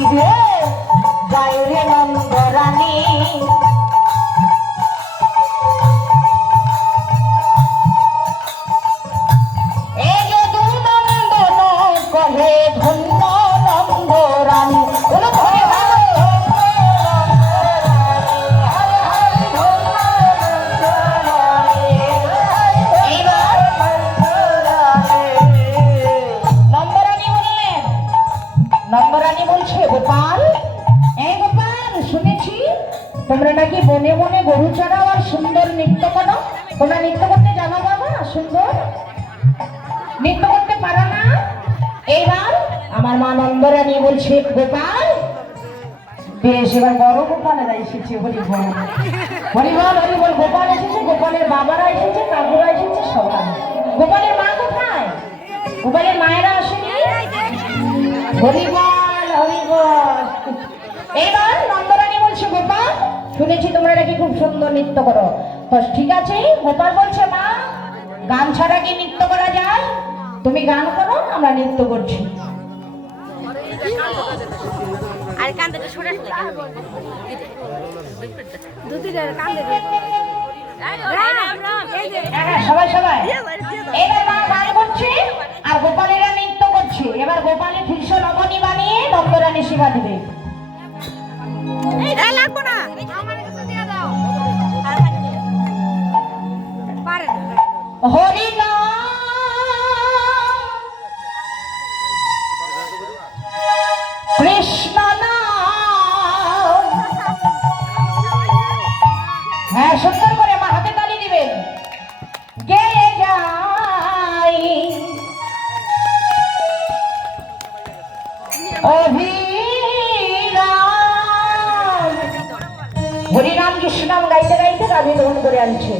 দেখিবে যায় রে নন্দরানী এই যদু নন্দন কহে ধন্য নন্দরানী নন্দরানী বলছে গোপাল এই গোপাল শুনেছি তোমরা নাকি বনে বনে গরু চড়াও আর সুন্দর নৃত্য করো তোমরা নৃত্য করতে জানো বাবা সুন্দর নৃত্য করতে পারো না এইবার আমার মা নন্দরানী বলছে গোপাল বেশ এবার বড় গোপালেরা এসেছে হরিবল হরিবল হরিবল গোপাল এসেছে গোপালের বাবারা এসেছে কাকুরা এসেছে সবাই গোপালের মা কোথায় গোপালের মায়েরা আসেনি হরিবল হরিবল এইবার নন্দরানী বলছে গোপাল শুনেছি তোমরা নাকি খুব সুন্দর নৃত্য করো তো ঠিক আছে গোপাল বলছে মা গান ছাড়া কি নৃত্য করা যায় তুমি গান করো আমরা নৃত্য করছি আর কান্দে ছুড়ে সবাই সবাই এবার মা গান করছে আর গোপালেরা নৃত্য করছে এবার গোপালের ভীষ্ম নবনী বানিয়ে নন্দরানী সেবা দিবে লাগবো না হরি কৃষ্ণ হ্যাঁ সুন্দর করে মা হাতে তালি দিবেন গেয়ে যাই অভিরাম হরিনাম কৃষ্ণনাম গাইতে গাইতে রাধে গ্রহণ করে আনছে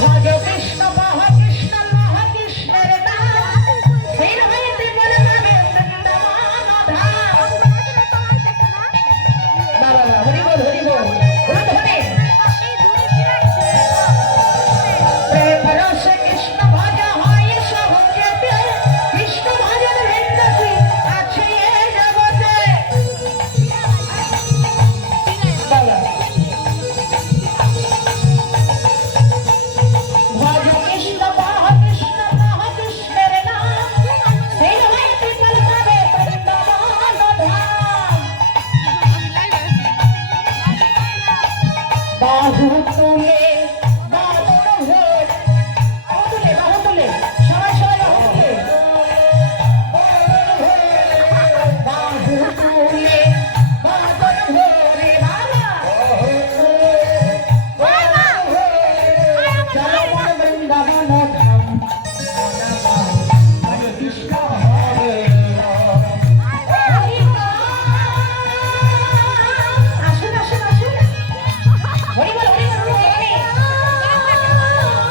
ভজ কৃষ্ণ মহাকৃষ্ণ মহাকৃষ্ণের নাম স্থির হইতে বলে যাবে বৃন্দাবন ধাম। বাবা হরি বল হরি বল ধরে প্রেম রসে কৃষ্ণ ভজ হয় সহজেতে কৃষ্ণ ভজন ভিন্ন কি আছে এ জগতে। বাবা ভজ কৃষ্ণ মহাকৃষ্ণ মহাকৃষ্ণের নাম স্থির হইতে বলে যাবে বৃন্দাবন ধাম। বাহু তুলে বাদর ভোর বাহু তুলে সবাই সবাই বাহু তুলে বাদর ভোরে বাবা চলো মন বৃন্দাবন ধাম। কৃষ্ণ হরে আসুন আসুন আসুন হরি বল হরি বল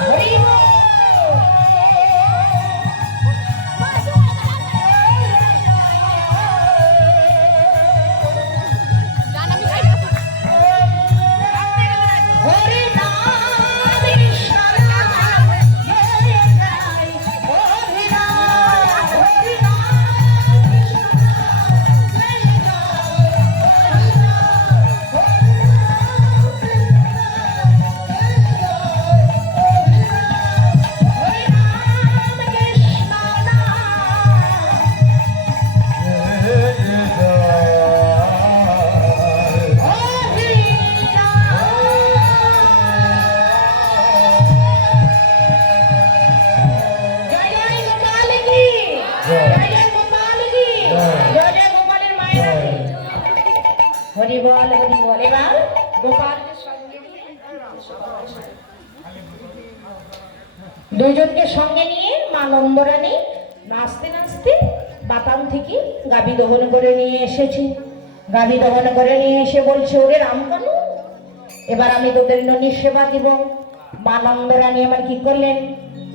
হরি বল। হরি নাম কৃষ্ণ নাম জয় জয় হরি নাম হরি নাম কৃষ্ণ নাম জয় হরি নাম কৃষ্ণ জয় জয় গোপাল কি জয় জয় গোপাল কি জয় জয় গোপালের মায়ের আছে। হরি বল এবার গোপালকে সঙ্গে নিয়ে দুজনকে সঙ্গে নিয়ে মা নন্দরানী নাচতে নাচতে বাতান থেকে গাভী দহন করে নিয়ে এসেছে। গাভী দহন করে নিয়ে এসে বলছে ওরে রামকানু এবার আমি তোদের ননির সেবা দিব। মা নন্দরানী আমার কি করলেন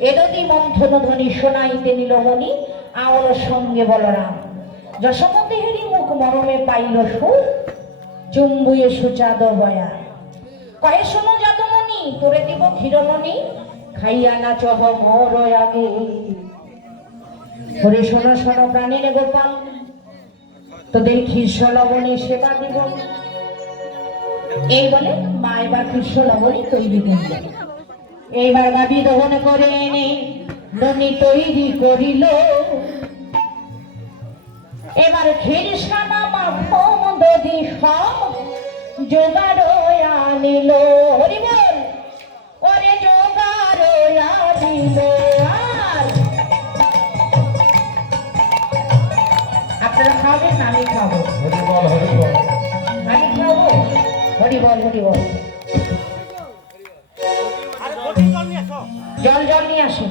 এদতি মন্থন ধ্বনি শোনাইতে নিল মনি আওর সঙ্গে বলরাম যশোমতি হেরি মুখ মরমে পাইল সুখ চুম্বুয়ে সুচাদ বয়া কয়ে শোনো যাদমণি তোরে দিব ক্ষীরমণি খাইয়া না চহ মোর আগে। হরে শোনো শোনো প্রাণীরে গোপাল তোদের কৃষ্ণ লবণে সেবা দিব। এই বলে মা এবার কৃষ্ণ লবণে তৈরি করলেন। এইবার গাভী দহন করে এনে ননি তৈরি করিল। এবার ক্ষীরসানা মাখন দধি সব জোগাড় আনিল। হরি বল ওরে জোগাড় আনিল। আর আপনারা খাবেন না আমি খাবো আমি খাবো হরি বল হরি বল জল জল নিয়ে আসুন।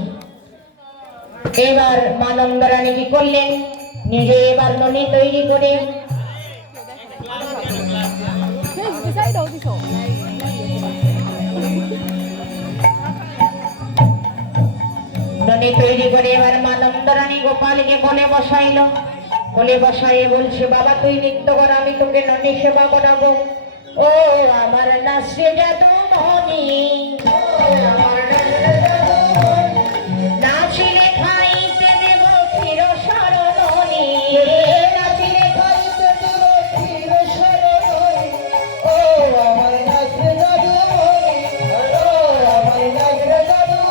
এবার মা নন্দরানী কি করলেন নিজে এবার ননি তৈরি করে ননি তৈরি করে এবার মা নন্দরানী গোপালকে কোলে বসাইল। কোলে বসাইয়ে বলছে বাবা তুই নৃত্য কর আমি তোকে ননি সেবা করাবো। ও আমার নাচে জাদু মনি নাচিলে খাইতে দেব ক্ষীর সরণি নাচিলে খাইতে দেব ক্ষীর সরণি। ও আমার নাচে জাদু মনি ও আমার নাচে জাদু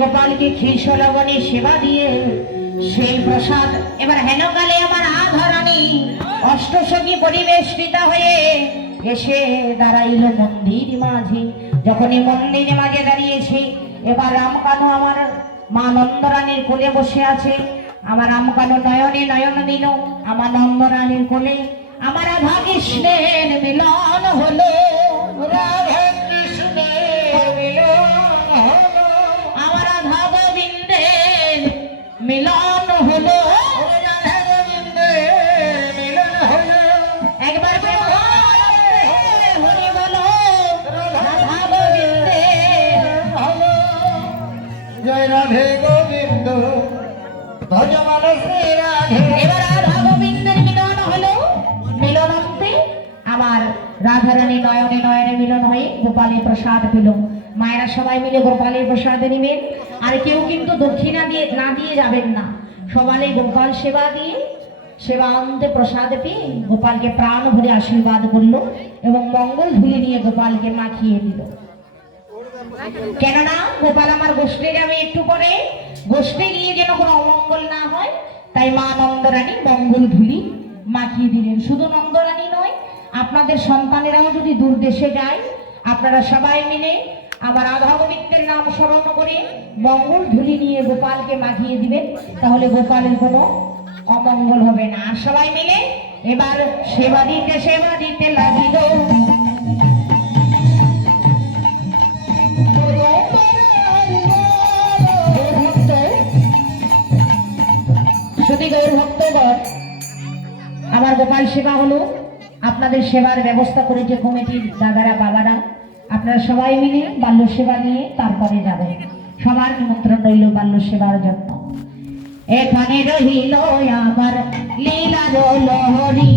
গোপালকে ক্ষীর লবণে সেবা দিয়ে সেই প্রসাদ এবার হেনকালে আমার আধারানী অষ্টসখী পরিবেষ্টিতা হয়ে এসে দাঁড়াইল মন্দির মাঝে। যখনই মন্দির মাঝে দাঁড়িয়েছে, এবার রামকানু আমার মা নন্দরানীর কোলে বসে আছে। আমার রামকানু নয়নে নয়ন দিল, আমার নন্দরানীর কোলে আমার রাধা কৃষ্ণের মিলন হলো। রাধা কৃষ্ণের মিলন হলো, আমার রাধা গোবিন্দের মিলন হলো। রাধা গোবিন্দের মিলন হলো। একবার হরি বলো, রাধা গোবিন্দের হলো। জয় রাধে গোবিন্দ ভজমান শ্রী রাধে। এবার রাধা গোবিন্দের মিলন হলো। মিলনান্তে আমার রাধারানী নয়নে নয়নে মিলন হয়ে গোপালের প্রসাদ পেল। মায়েরা সবাই মিলে গোপালের প্রসাদ নেবেন, আর কেউ কিন্তু দক্ষিণা দিয়ে না দিয়ে যাবেন না। সবাই গোপাল সেবা দিয়ে সেবা আনতে প্রসাদ পেয়ে গোপালকে প্রাণ ভরে আশীর্বাদ করলো এবং মঙ্গল ধুলি নিয়ে গোপালকে মাখিয়ে দিল। কেননা গোপাল আমার গোষ্ঠী যাবে একটু পরে, গোষ্ঠী গিয়ে যেন কোনো অমঙ্গল না হয়, তাই মা নন্দরানী মঙ্গল ধুলি মাখিয়ে দিলেন। শুধু নন্দরানী নয়, আপনাদের সন্তানেরাও যদি দূর দেশে যায়, আপনারা সবাই মিলে আমার রাধা গোবিন্দের নাম স্মরণ করে মঙ্গল ধুলি নিয়ে গোপালকে মাখিয়ে দিবেন, তাহলে গোপালের কোনো অমঙ্গল হবে না। আর সবাই মিলে এবার সেবা দিতে লাগিল। যদি গৌর ভক্তগণ, আমার গোপাল সেবা হলো, আপনাদের সেবার ব্যবস্থা করেছে কমিটির দাদারা বাবারা। আপনারা সবাই মিলে বাল্য সেবা নিয়ে তারপরে যাবেন। সবার নিমন্ত্রণ রইল বাল্য সেবার জন্য। এখানে রহিল আমার লীলা লহরী।